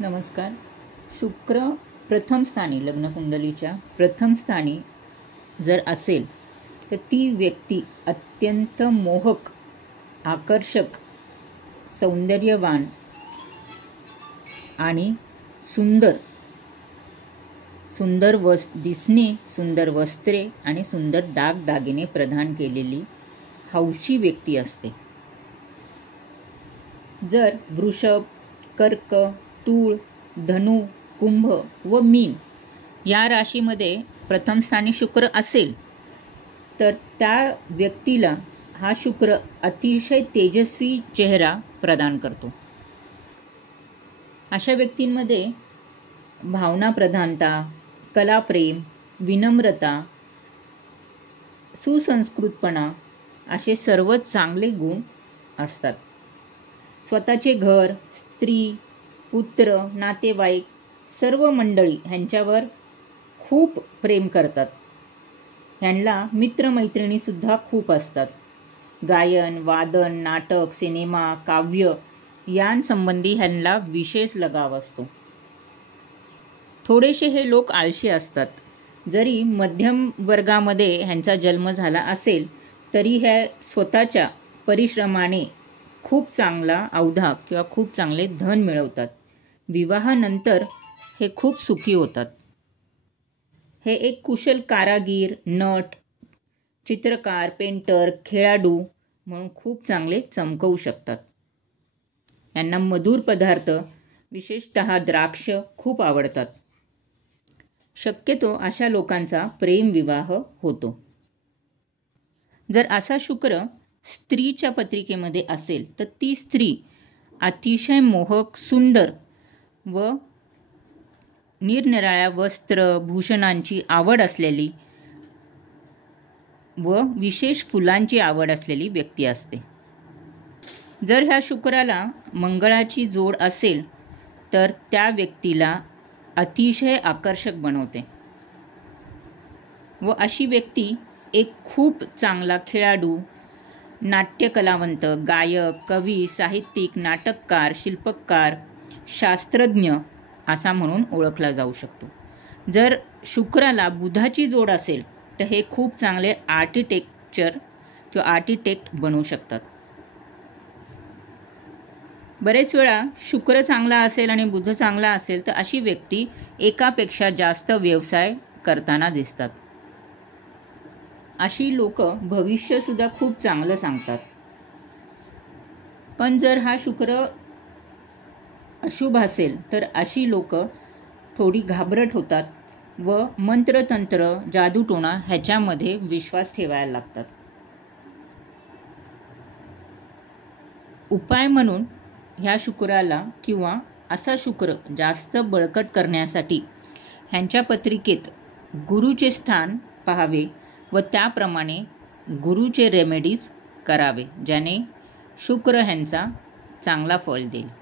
नमस्कार. शुक्र प्रथम स्थानी, लग्नकुंडलीच्या प्रथम स्थानी जर असेल तर ती व्यक्ती अत्यंत मोहक, आकर्षक, सौंदर्यवान आणि सुंदर दिसणे, सुंदर वस्त्रे आणि सुंदर दागदागिने प्रदान केलेली हौशी व्यक्ती असते. जर वृषभ, कर्क, तूळ, धनु, कुंभ व मीन या राशीमध्ये प्रथम स्थानी शुक्र असेल तर त्या व्यक्तीला हा शुक्र अतिशय तेजस्वी चेहरा प्रदान करतो. अशा व्यक्तींमध्ये भावनाप्रधानता, कलाप्रेम, विनम्रता, सुसंस्कृतपणा असे सर्व चांगले गुण असतात. स्वतःचे घर, स्त्री, पुत्र, नातेवाईक सर्व मंडळी ह्यांच्यावर खूप प्रेम करतात. ह्यांना मित्रमैत्रिणीसुद्धा खूप असतात. गायन, वादन, नाटक, सिनेमा, काव्य यांसंबंधी ह्यांना विशेष लगाव असतो. थोडेसे हे लोक आळशी असतात. जरी मध्यम वर्गामध्ये ह्यांचा जन्म झाला असेल तरी हे स्वतःच्या परिश्रमाने खूप चांगला औदा किंवा खूप चांगले धन मिळवतात. विवाहानंतर हे खूप सुखी होतात. हे एक कुशल कारागीर, नट, चित्रकार, पेंटर, खेळाडू म्हणून खूप चांगले चमकवू शकतात. यांना मधुर पदार्थ, विशेषतः द्राक्ष खूप आवडतात. शक्यतो अशा लोकांचा प्रेमविवाह होतो. जर असा शुक्र स्त्रीच्या पत्रिकेमध्ये असेल तर ती स्त्री अतिशय मोहक, सुंदर व निरनिराळ्या वस्त्र, भूषणांची आवड असलेली व विशेष फुलांची आवड असलेली व्यक्ती असते. जर ह्या शुक्राला मंगळाची जोड असेल तर त्या व्यक्तीला अतिशय आकर्षक बनवते व अशी व्यक्ती एक खूप चांगला खेळाडू, नाट्यकलावंत, गायक, कवी, साहित्यिक, नाटककार, शिल्पकार, शास्त्रज्ञ असा म्हणून ओळखला जाऊ शकतो. जर शुक्राला बुधाची जोड असेल तर हे खूप चांगले आर्किटेक्ट बनू शकतात. बरेच वेळा शुक्र चांगला असेल आणि बुध चांगला असेल तर अशी व्यक्ती एकापेक्षा जास्त व्यवसाय करताना दिसतात. अशी लोक भविष्यसुद्धा खूप चांगलं सांगतात. पण जर हा शुक्र अशुभ असेल तर अशी लोक थोडी घाबरट होतात व मंत्रतंत्र, जादूटोणा ह्याच्यामध्ये विश्वास ठेवायला लागतात. उपाय म्हणून ह्या शुक्राला किंवा असा शुक्र जास्त बळकट करण्यासाठी ह्यांच्या पत्रिकेत गुरुचे स्थान पाहावे व त्याप्रमाणे गुरुचे रेमेडीज करावे, ज्याने शुक्र ह्यांचा चांगला फळ देईल.